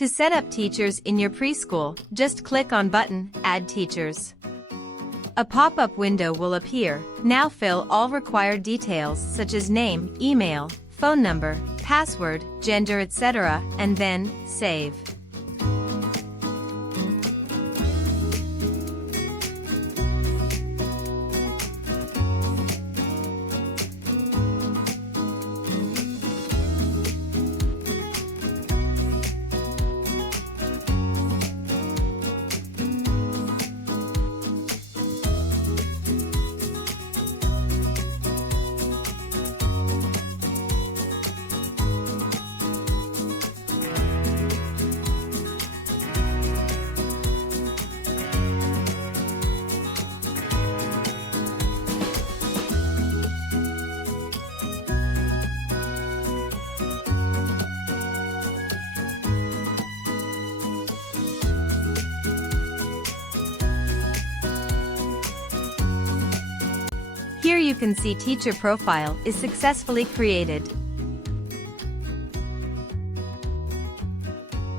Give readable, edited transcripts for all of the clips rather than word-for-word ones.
To set up teachers in your preschool, just click on button, Add Teachers. A pop-up window will appear. Now fill all required details such as name, email, phone number, password, gender, etc., and then save. Here you can see teacher profile is successfully created.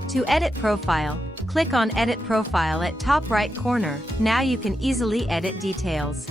To edit profile, click on Edit Profile at top right corner. Now you can easily edit details.